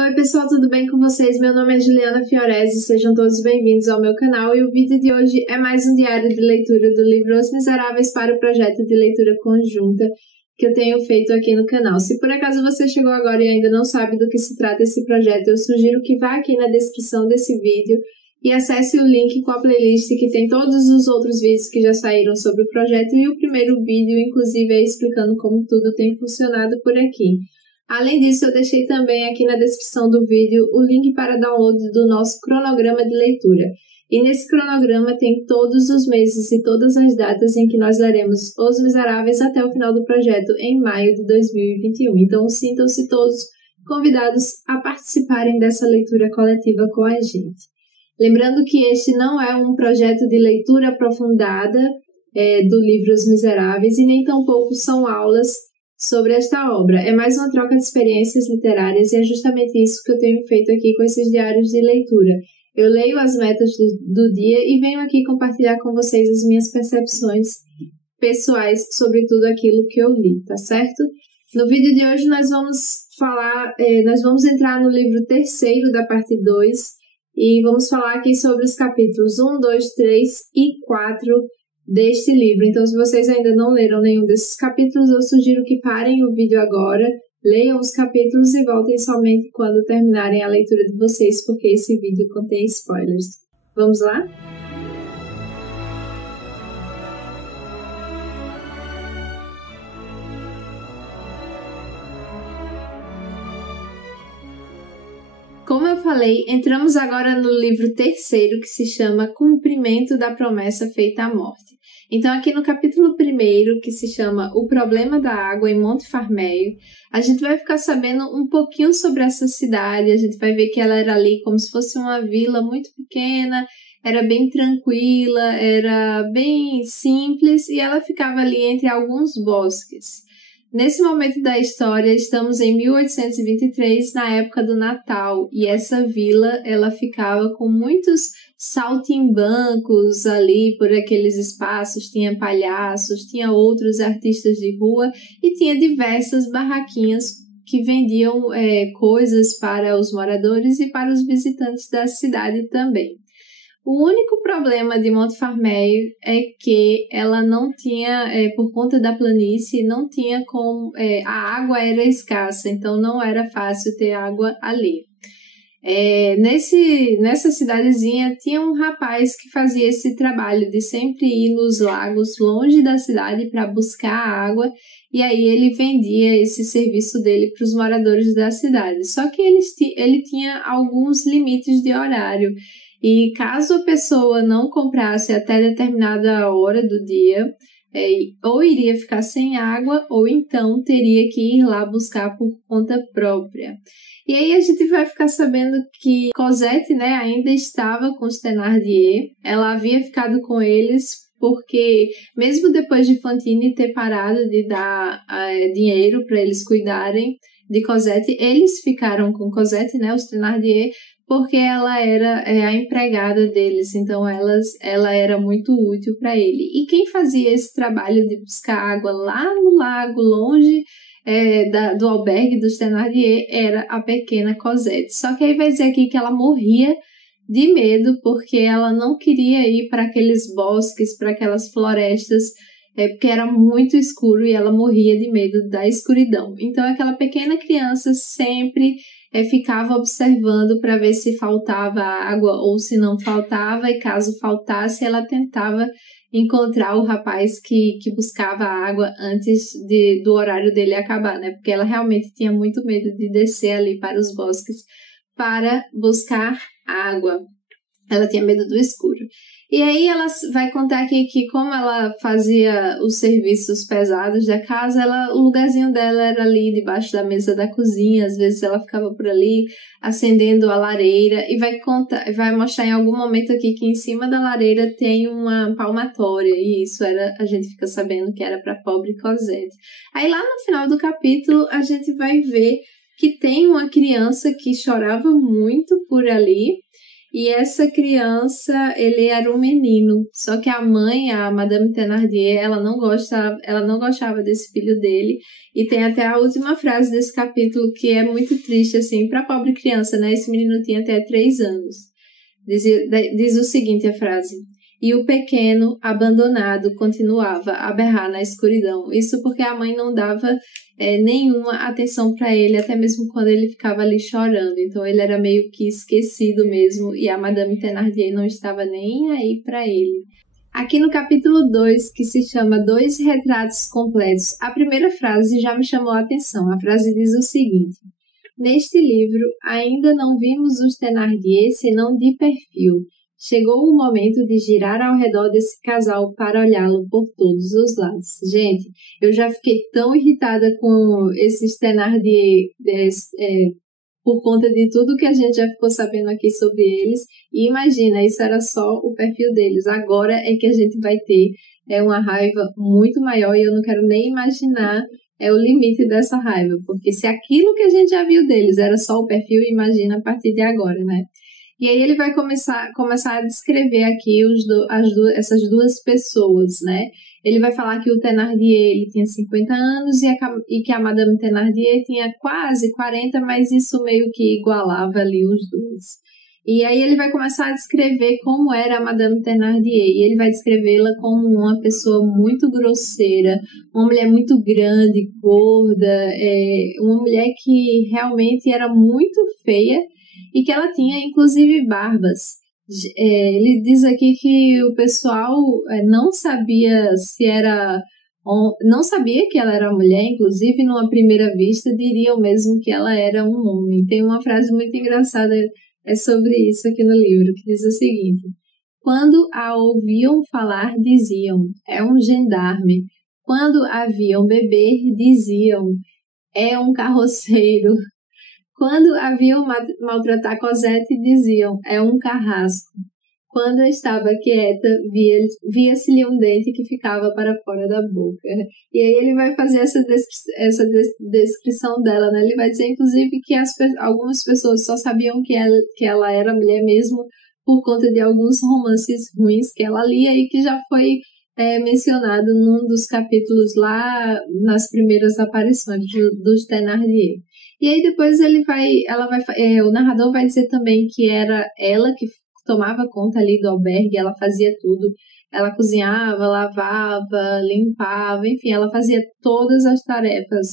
Oi pessoal, tudo bem com vocês? Meu nome é Juliana Fiorese, sejam todos bem-vindos ao meu canal e o vídeo de hoje é mais um diário de leitura do livro Os Miseráveis para o projeto de leitura conjunta que eu tenho feito aqui no canal. Se por acaso você chegou agora e ainda não sabe do que se trata esse projeto, eu sugiro que vá aqui na descrição desse vídeo e acesse o link com a playlist que tem todos os outros vídeos que já saíram sobre o projeto e o primeiro vídeo, inclusive, é explicando como tudo tem funcionado por aqui. Além disso, eu deixei também aqui na descrição do vídeo o link para download do nosso cronograma de leitura. E nesse cronograma tem todos os meses e todas as datas em que nós leremos Os Miseráveis até o final do projeto em maio de 2021. Então, sintam-se todos convidados a participarem dessa leitura coletiva com a gente. Lembrando que este não é um projeto de leitura aprofundada do livro Os Miseráveis e nem tampouco são aulas sobre esta obra. É mais uma troca de experiências literárias e é justamente isso que eu tenho feito aqui com esses diários de leitura. Eu leio as metas do dia e venho aqui compartilhar com vocês as minhas percepções pessoais sobre tudo aquilo que eu li, tá certo? No vídeo de hoje nós vamos entrar no livro terceiro da parte 2 e vamos falar aqui sobre os capítulos 1, 2, 3 e 4 deste livro. Então, se vocês ainda não leram nenhum desses capítulos, eu sugiro que parem o vídeo agora, leiam os capítulos e voltem somente quando terminarem a leitura de vocês, porque esse vídeo contém spoilers. Vamos lá? Como eu falei, entramos agora no livro terceiro, que se chama Cumprimento da Promessa Feita à Morte. Então, aqui no capítulo 1, que se chama O Problema da Água em Monte Farmeio, a gente vai ficar sabendo um pouquinho sobre essa cidade. A gente vai ver que ela era ali como se fosse uma vila muito pequena, era bem tranquila, era bem simples e ela ficava ali entre alguns bosques. Nesse momento da história, estamos em 1823, na época do Natal, e essa vila, ela ficava com muitos saltimbancos ali por aqueles espaços, tinha palhaços, tinha outros artistas de rua e tinha diversas barraquinhas que vendiam coisas para os moradores e para os visitantes da cidade também. O único problema de Monte Farmeio é que ela não tinha, por conta da planície, não tinha como, a água era escassa, então não era fácil ter água ali. Nessa cidadezinha tinha um rapaz que fazia esse trabalho de sempre ir nos lagos longe da cidade para buscar água e aí ele vendia esse serviço dele para os moradores da cidade. Só que ele tinha alguns limites de horário. E caso a pessoa não comprasse até determinada hora do dia, ou iria ficar sem água, ou então teria que ir lá buscar por conta própria. E aí a gente vai ficar sabendo que Cosette, ainda estava com os Thénardier, ela havia ficado com eles porque mesmo depois de Fantine ter parado de dar dinheiro para eles cuidarem de Cosette, eles ficaram com Cosette, os Thénardier, porque ela era a empregada deles, então ela era muito útil para ele. E quem fazia esse trabalho de buscar água lá no lago, longe do albergue dos Thénardier, era a pequena Cosette. Só que aí vai dizer aqui que ela morria de medo, porque ela não queria ir para aqueles bosques, para aquelas florestas, porque era muito escuro e ela morria de medo da escuridão. Então aquela pequena criança sempre ficava observando para ver se faltava água ou se não faltava, e caso faltasse, ela tentava encontrar o rapaz que buscava água antes do horário dele acabar, porque ela realmente tinha muito medo de descer ali para os bosques para buscar água. Ela tinha medo do escuro. E aí ela vai contar aqui que como ela fazia os serviços pesados da casa, o lugarzinho dela era ali debaixo da mesa da cozinha, às vezes ela ficava por ali acendendo a lareira e vai mostrar em algum momento aqui que em cima da lareira tem uma palmatória e isso a gente fica sabendo que era para pobre Cosette. Aí lá no final do capítulo a gente vai ver que tem uma criança que chorava muito por ali. E essa criança, ele era um menino. Só que a mãe, a Madame Thénardier, ela não gostava desse filho dele. E tem até a última frase desse capítulo que é muito triste, assim, para a pobre criança, né? Esse menino tinha até 3 anos. Diz o seguinte, a frase: e o pequeno, abandonado, continuava a berrar na escuridão. Isso porque a mãe não dava nenhuma atenção para ele, até mesmo quando ele ficava ali chorando. Então ele era meio que esquecido mesmo, e a Madame Thénardier não estava nem aí para ele. Aqui no capítulo 2, que se chama Dois Retratos Completos, a primeira frase já me chamou a atenção. A frase diz o seguinte: neste livro, ainda não vimos os Thénardier senão de perfil. Chegou o momento de girar ao redor desse casal para olhá-lo por todos os lados. Gente, eu já fiquei tão irritada com esses Thénardier por conta de tudo que a gente já ficou sabendo aqui sobre eles. E imagina, isso era só o perfil deles. Agora é que a gente vai ter uma raiva muito maior, e eu não quero nem imaginar o limite dessa raiva. Porque se aquilo que a gente já viu deles era só o perfil, imagina a partir de agora, né? E aí ele vai começar a descrever aqui essas duas pessoas, né? Ele vai falar que o Thénardier ele tinha 50 anos e que a Madame Thénardier tinha quase 40, mas isso meio que igualava ali os dois. E aí ele vai começar a descrever como era a Madame Thénardier, e ele vai descrevê-la como uma pessoa muito grosseira, uma mulher muito grande, gorda, uma mulher que realmente era muito feia, e que ela tinha, inclusive, barbas. Ele diz aqui que o pessoal não sabia se era... não sabia que ela era mulher, inclusive, numa primeira vista, diriam mesmo que ela era um homem. Tem uma frase muito engraçada sobre isso aqui no livro, que diz o seguinte: quando a ouviam falar, diziam, é um gendarme. Quando a viam beber, diziam, é um carroceiro. Quando a viam maltratar Cosette, diziam, é um carrasco. Quando estava quieta, via-se-lhe um dente que ficava para fora da boca. E aí ele vai fazer essa descrição dela, né? Ele vai dizer, inclusive, que algumas pessoas só sabiam que ela era mulher mesmo por conta de alguns romances ruins que ela lia e que já foi mencionado num dos capítulos lá nas primeiras aparições dos Thénardier. E aí depois o narrador vai dizer também que era ela que tomava conta ali do albergue, ela fazia tudo. Ela cozinhava, lavava, limpava, enfim, ela fazia todas as tarefas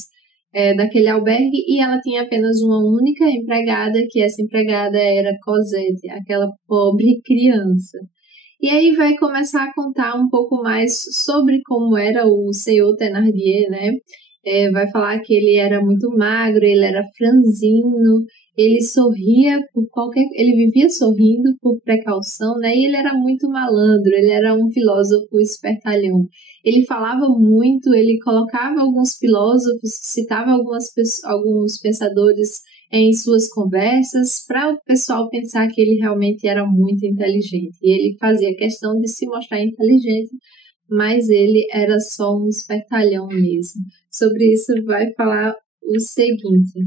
daquele albergue, e ela tinha apenas uma única empregada, que essa empregada era Cosette, aquela pobre criança. E aí vai começar a contar um pouco mais sobre como era o senhor Thénardier, né? Vai falar que ele era muito magro, ele era franzino, ele sorria ele vivia sorrindo por precaução, né? E ele era muito malandro, ele era um filósofo espertalhão. Ele falava muito, ele colocava alguns filósofos, citava alguns pensadores em suas conversas para o pessoal pensar que ele realmente era muito inteligente. E ele fazia questão de se mostrar inteligente, mas ele era só um espertalhão mesmo. Sobre isso vai falar o seguinte: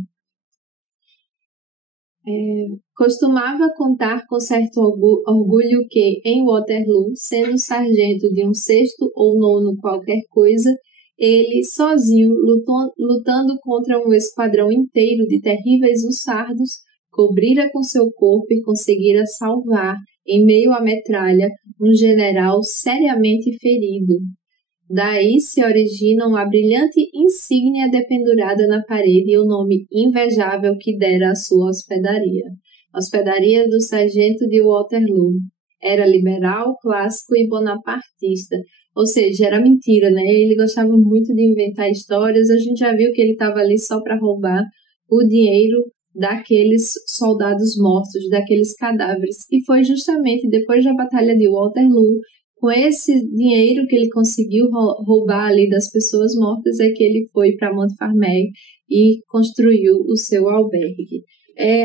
costumava contar com certo orgulho que, em Waterloo, sendo sargento de um 6º ou 9º qualquer coisa, ele, sozinho, lutando contra um esquadrão inteiro de terríveis hussardos, cobrira com seu corpo e conseguira salvar, em meio à metralha, um general seriamente ferido. Daí se originam a brilhante insígnia dependurada na parede e o nome invejável que dera à sua hospedaria. Hospedaria do sargento de Waterloo. Era liberal, clássico e bonapartista. Ou seja, era mentira, né? Ele gostava muito de inventar histórias. A gente já viu que ele estava ali só para roubar o dinheiro daqueles soldados mortos, daqueles cadáveres. E foi justamente depois da Batalha de Waterloo, com esse dinheiro que ele conseguiu roubar ali das pessoas mortas, é que ele foi para Montfermeil e construiu o seu albergue.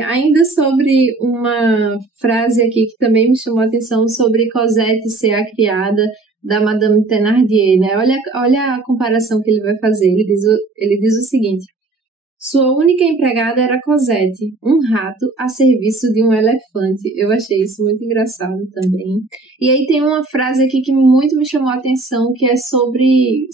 Ainda sobre uma frase aqui que também me chamou a atenção, sobre Cosette ser a criada da Madame Thénardier, né? Olha a comparação que ele vai fazer. Ele diz o seguinte: Sua única empregada era Cosette, um rato a serviço de um elefante. Eu achei isso muito engraçado também. E aí tem uma frase aqui que muito me chamou a atenção, que é sobre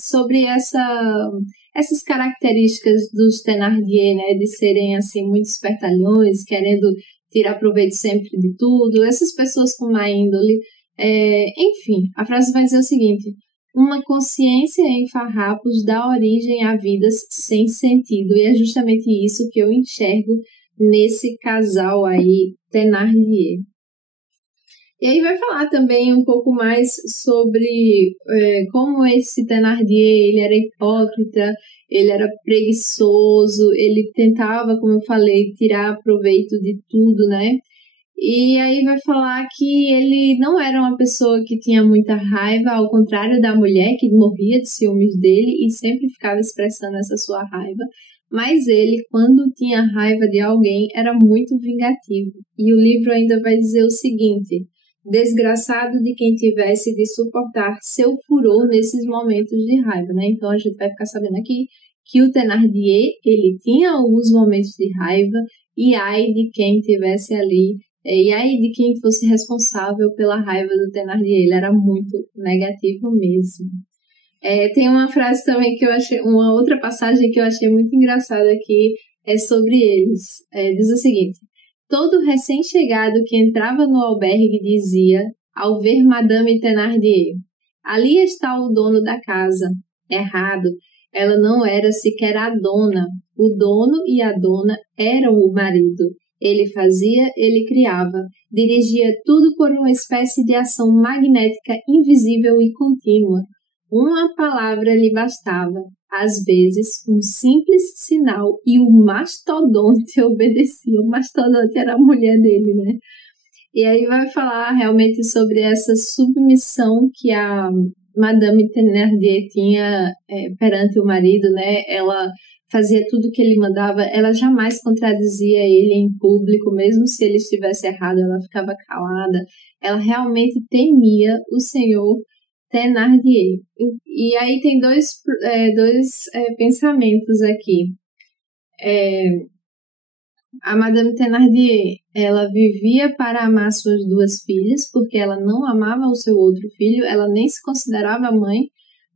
essas características dos Thénardier, né, de serem assim muito espertalhões, querendo tirar proveito sempre de tudo, essas pessoas com má índole. Enfim, a frase vai dizer o seguinte: uma consciência em farrapos dá origem a vidas sem sentido. E é justamente isso que eu enxergo nesse casal aí, Thénardier. E aí vai falar também um pouco mais sobre como esse Thénardier, ele era hipócrita, ele era preguiçoso, ele tentava, como eu falei, tirar proveito de tudo, né? E aí vai falar que ele não era uma pessoa que tinha muita raiva, ao contrário da mulher, que morria de ciúmes dele e sempre ficava expressando essa sua raiva. Mas ele, quando tinha raiva de alguém, era muito vingativo. E o livro ainda vai dizer o seguinte: desgraçado de quem tivesse de suportar seu furor nesses momentos de raiva, né? Então a gente vai ficar sabendo aqui que o Thénardier, ele tinha alguns momentos de raiva, e ai de quem tivesse ali, e aí de quem fosse responsável pela raiva do Thénardier. Ele era muito negativo mesmo. Tem uma frase também que eu achei, uma outra passagem que eu achei muito engraçada aqui, é sobre eles. Diz o seguinte: todo recém-chegado que entrava no albergue dizia, ao ver Madame Thénardier: ali está o dono da casa. Errado. Ela não era sequer a dona. O dono e a dona eram o marido. Ele fazia, ele criava, dirigia tudo por uma espécie de ação magnética invisível e contínua. Uma palavra lhe bastava, às vezes um simples sinal, e o mastodonte obedecia. O mastodonte era a mulher dele, né? E aí vai falar realmente sobre essa submissão que a Madame Thénardier tinha perante o marido, né? Ela fazia tudo o que ele mandava, ela jamais contradizia ele em público, mesmo se ele estivesse errado, ela ficava calada. Ela realmente temia o senhor Thénardier. E aí tem dois pensamentos aqui. A Madame Thénardier, ela vivia para amar suas duas filhas, porque ela não amava o seu outro filho, ela nem se considerava mãe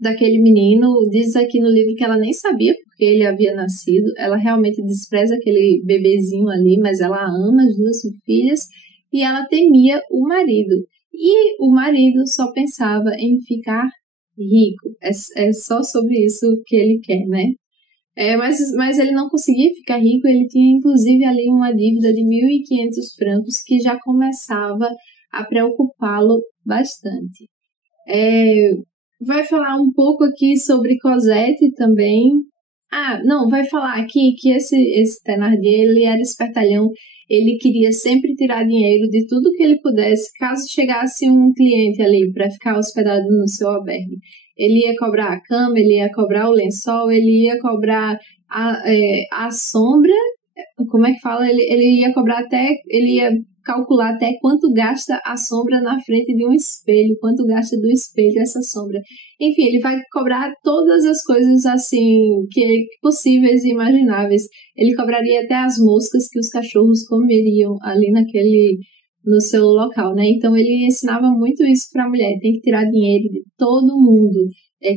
daquele menino. Diz aqui no livro que ela nem sabia porque ele havia nascido. Ela realmente despreza aquele bebezinho ali, mas ela ama as duas filhas e ela temia o marido. E o marido só pensava em ficar rico. É só sobre isso que ele quer, né? Mas ele não conseguia ficar rico. Ele tinha inclusive ali uma dívida de 1.500 francos que já começava a preocupá-lo bastante. Vai falar um pouco aqui sobre Cosette também. Vai falar aqui que esse Thénardier, ele era espertalhão. Ele queria sempre tirar dinheiro de tudo que ele pudesse, caso chegasse um cliente ali para ficar hospedado no seu albergue. Ele ia cobrar a cama, ele ia cobrar o lençol, ele ia cobrar a sombra. Como é que fala? Ele ia cobrar ele ia calcular até quanto gasta a sombra na frente de um espelho, quanto gasta do espelho essa sombra. Enfim, ele vai cobrar todas as coisas assim possíveis e imagináveis. Ele cobraria até as moscas que os cachorros comeriam ali no seu local, né? Então ele ensinava muito isso para a mulher: tem que tirar dinheiro de todo mundo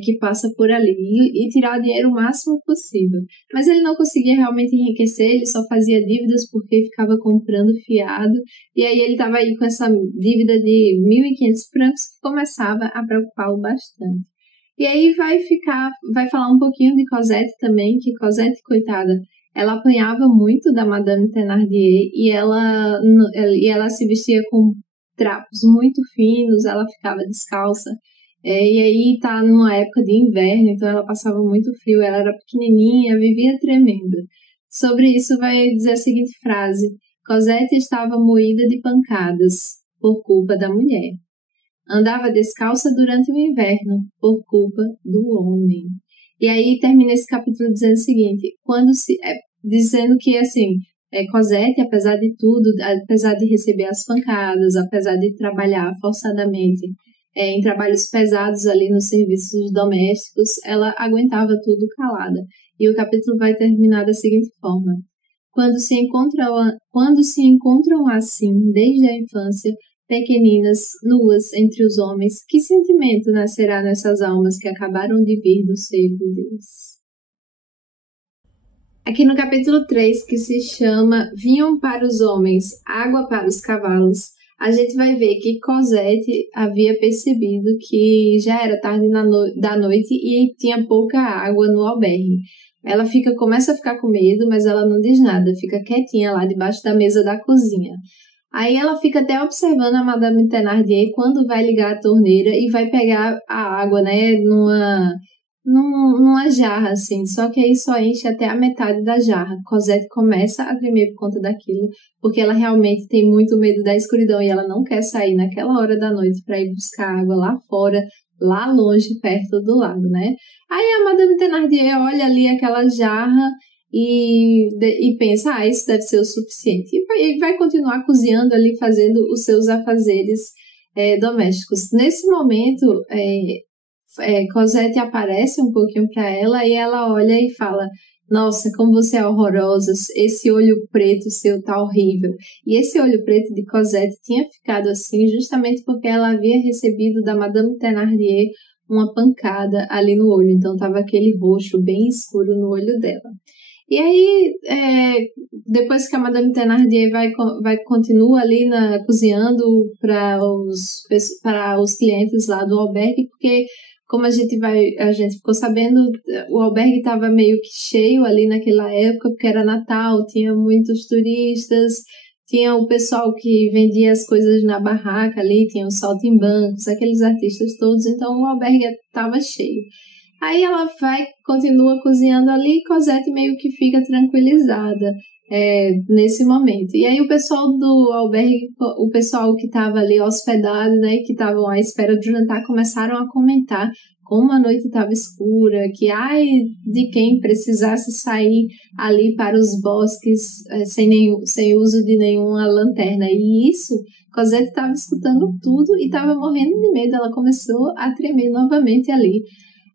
que passa por ali e tirar o dinheiro o máximo possível. Mas ele não conseguia realmente enriquecer, ele só fazia dívidas porque ficava comprando fiado, e aí ele estava aí com essa dívida de 1.500 francos que começava a preocupá-lo bastante. E aí vai falar um pouquinho de Cosette também, que Cosette, coitada, ela apanhava muito da Madame Thénardier e ela se vestia com trapos muito finos, ela ficava descalça. E aí tá numa época de inverno, então ela passava muito frio, ela era pequenininha, vivia tremendo. Sobre isso vai dizer a seguinte frase: Cosette estava moída de pancadas por culpa da mulher. Andava descalça durante o inverno por culpa do homem. E aí termina esse capítulo dizendo o seguinte: dizendo que assim, Cosette, apesar de tudo, apesar de receber as pancadas, apesar de trabalhar forçadamente em trabalhos pesados ali nos serviços domésticos, ela aguentava tudo calada. E o capítulo vai terminar da seguinte forma: quando se encontram assim desde a infância, pequeninas, nuas entre os homens, que sentimento nascerá nessas almas que acabaram de vir do seio de Deus? Aqui no capítulo 3, que se chama Vinham para os homens, água para os cavalos, a gente vai ver que Cosette havia percebido que já era tarde da noite e tinha pouca água no albergue. Ela começa a ficar com medo, mas ela não diz nada, fica quietinha lá debaixo da mesa da cozinha. Aí ela fica até observando a Madame Thénardier quando vai ligar a torneira e vai pegar a água, né, numa jarra, assim, só que aí só enche até a metade da jarra. Cosette começa a tremer por conta daquilo, porque ela realmente tem muito medo da escuridão e ela não quer sair naquela hora da noite para ir buscar água lá fora, lá longe, perto do lago, né? Aí a Madame Thénardier olha ali aquela jarra e pensa, isso deve ser o suficiente. E vai continuar cozinhando ali, fazendo os seus afazeres domésticos. Nesse momento, Cosette aparece um pouquinho para ela e ela olha e fala: nossa, como você é horrorosa, esse olho preto seu tá horrível. E esse olho preto de Cosette tinha ficado assim justamente porque ela havia recebido da Madame Thénardier uma pancada ali no olho, então tava aquele roxo bem escuro no olho dela. E aí, depois que a Madame Thénardier continua ali cozinhando para os clientes lá do albergue, porque como a gente ficou sabendo, o albergue estava meio que cheio ali naquela época, porque era Natal, tinha muitos turistas, tinha o pessoal que vendia as coisas na barraca ali, tinha os saltimbancos, aqueles artistas todos, então o albergue estava cheio. Aí ela continua cozinhando ali e Cosette meio que fica tranquilizada nesse momento. E aí o pessoal do albergue, o pessoal que estava ali hospedado, né, que estavam à espera do jantar, começaram a comentar como a noite estava escura, que de quem precisasse sair ali para os bosques sem uso de nenhuma lanterna. E isso, Cosette estava escutando tudo e estava morrendo de medo. Ela começou a tremer novamente ali.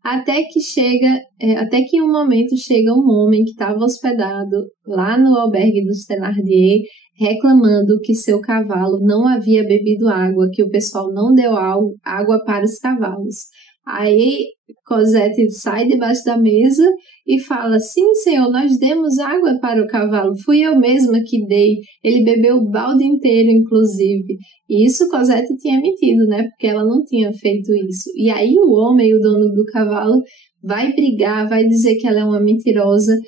Até que em um momento chega um homem que estava hospedado lá no albergue dos Thénardier, reclamando que seu cavalo não havia bebido água, que o pessoal não deu água para os cavalos. Aí Cosette sai debaixo da mesa e fala: sim, senhor, nós demos água para o cavalo, fui eu mesma que dei, ele bebeu o balde inteiro, inclusive. E isso Cosette tinha mentido, né, porque ela não tinha feito isso. E aí o homem, o dono do cavalo, vai brigar, vai dizer que ela é uma mentirosa,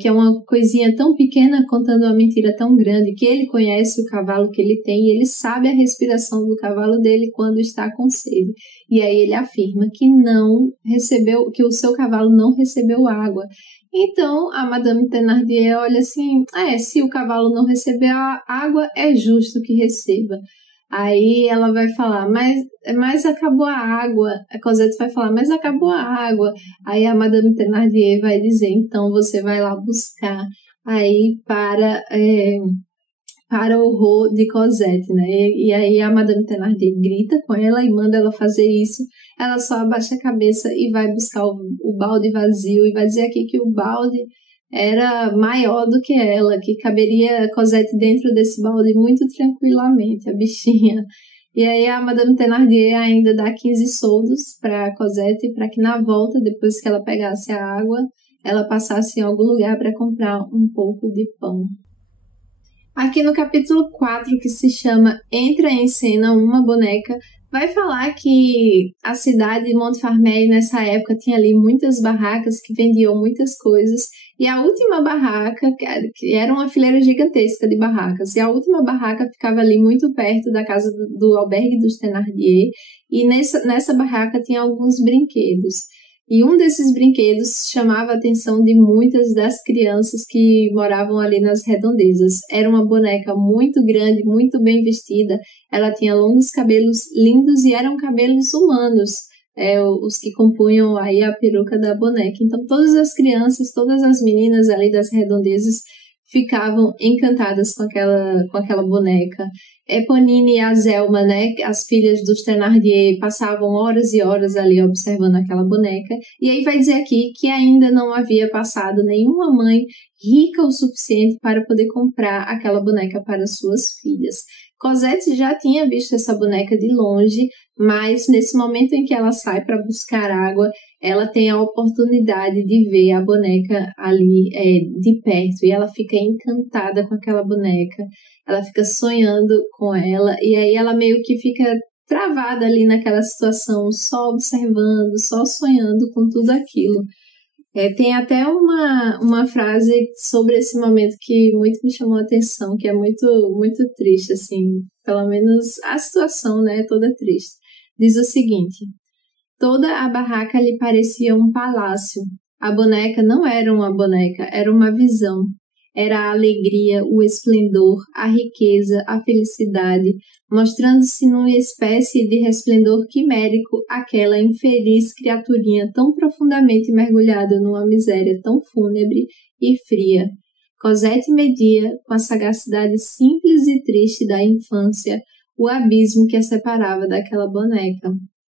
que é uma coisinha tão pequena contando uma mentira tão grande, que ele conhece o cavalo que ele tem e ele sabe a respiração do cavalo dele quando está com sede. E aí ele afirma que o seu cavalo não recebeu água. Então a Madame Thénardier olha assim: se o cavalo não receber a água, é justo que receba. Aí ela vai falar, mas acabou a água. A Cosette vai falar, mas acabou a água. Aí a Madame Thénardier vai dizer, então você vai lá buscar aí para o horror de Cosette, né? E aí a Madame Thénardier grita com ela e manda ela fazer isso. Ela só abaixa a cabeça e vai buscar o balde vazio e vai dizer aqui que o balde era maior do que ela, que caberia Cosette dentro desse balde muito tranquilamente, a bichinha. E aí a Madame Thénardier ainda dá 15 soldos para Cosette, para que na volta, depois que ela pegasse a água, ela passasse em algum lugar para comprar um pouco de pão. Aqui no capítulo 4, que se chama Entra em Cena uma Boneca, vai falar que a cidade de Montfermeil nessa época tinha ali muitas barracas que vendiam muitas coisas, e a última barraca, que era uma fileira gigantesca de barracas, e a última barraca ficava ali muito perto da casa do albergue dos Thénardier, e nessa barraca tinha alguns brinquedos. E um desses brinquedos chamava a atenção de muitas das crianças que moravam ali nas redondezas. Era uma boneca muito grande, muito bem vestida. Ela tinha longos cabelos lindos e eram cabelos humanos, os que compunham aí a peruca da boneca. Então todas as crianças, todas as meninas ali das redondezas ficavam encantadas com aquela boneca. Eponine e a Zelma, né, as filhas dos Thénardier, passavam horas e horas ali observando aquela boneca. E aí vai dizer aqui que ainda não havia passado nenhuma mãe rica o suficiente para poder comprar aquela boneca para suas filhas. Cosette já tinha visto essa boneca de longe, mas nesse momento em que ela sai para buscar água, ela tem a oportunidade de ver a boneca ali de perto e ela fica encantada com aquela boneca, ela fica sonhando com ela e aí ela meio que fica travada ali naquela situação, só observando, só sonhando com tudo aquilo. Tem até uma frase sobre esse momento que muito me chamou a atenção, que é muito, muito triste, assim, pelo menos a situação, né, toda triste. Diz o seguinte: toda a barraca lhe parecia um palácio. A boneca não era uma boneca, era uma visão. Era a alegria, o esplendor, a riqueza, a felicidade, mostrando-se numa espécie de resplendor quimérico aquela infeliz criaturinha tão profundamente mergulhada numa miséria tão fúnebre e fria. Cosette media, com a sagacidade simples e triste da infância, o abismo que a separava daquela boneca.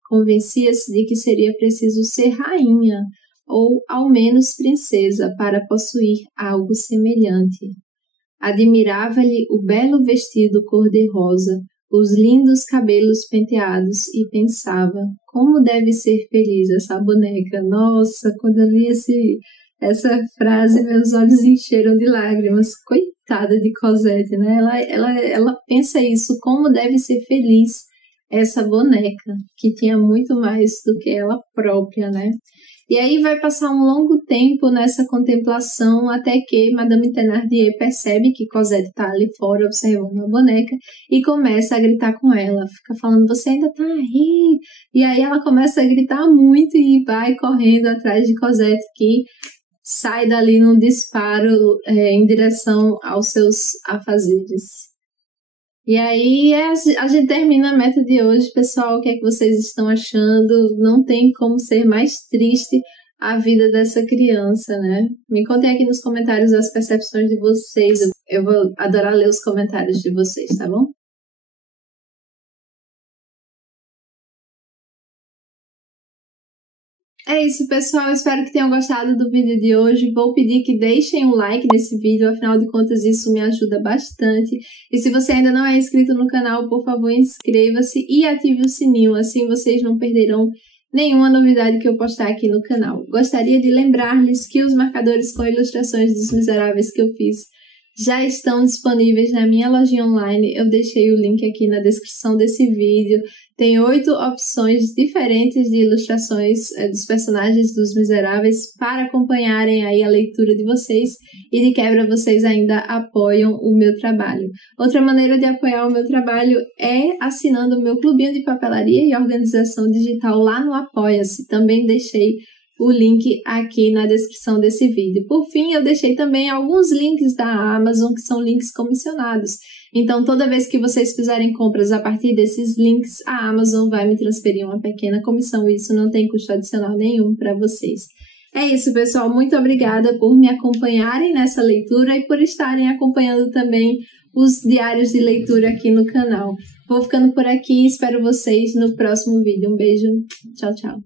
Convencia-se de que seria preciso ser rainha, ou ao menos princesa, para possuir algo semelhante. Admirava-lhe o belo vestido cor-de-rosa, os lindos cabelos penteados e pensava, como deve ser feliz essa boneca. Nossa, quando eu li essa frase, meus olhos encheram de lágrimas. Coitada de Cosette, né? Ela pensa isso, como deve ser feliz essa boneca, que tinha muito mais do que ela própria, né? E aí vai passar um longo tempo nessa contemplação até que Madame Thénardier percebe que Cosette está ali fora observando a boneca e começa a gritar com ela, fica falando, você ainda tá aí? E aí ela começa a gritar muito e vai correndo atrás de Cosette, que sai dali num disparo em direção aos seus afazeres. E aí a gente termina a meta de hoje, pessoal. O que é que vocês estão achando? Não tem como ser mais triste a vida dessa criança, né? Me contem aqui nos comentários as percepções de vocês. Eu vou adorar ler os comentários de vocês, tá bom? É isso, pessoal. Espero que tenham gostado do vídeo de hoje. Vou pedir que deixem um like nesse vídeo, afinal de contas isso me ajuda bastante. E se você ainda não é inscrito no canal, por favor, inscreva-se e ative o sininho, assim vocês não perderão nenhuma novidade que eu postar aqui no canal. Gostaria de lembrar-lhes que os marcadores com ilustrações dos miseráveis que eu fiz já estão disponíveis na minha lojinha online. Eu deixei o link aqui na descrição desse vídeo. Tem 8 opções diferentes de ilustrações dos personagens dos Miseráveis para acompanharem aí a leitura de vocês e de quebra vocês ainda apoiam o meu trabalho. Outra maneira de apoiar o meu trabalho é assinando o meu clubinho de papelaria e organização digital lá no Apoia-se. Também deixei o link aqui na descrição desse vídeo. Por fim, eu deixei também alguns links da Amazon, que são links comissionados. Então, toda vez que vocês fizerem compras a partir desses links, a Amazon vai me transferir uma pequena comissão. Isso não tem custo adicional nenhum para vocês. É isso, pessoal. Muito obrigada por me acompanharem nessa leitura e por estarem acompanhando também os diários de leitura aqui no canal. Vou ficando por aqui. Espero vocês no próximo vídeo. Um beijo. Tchau, tchau.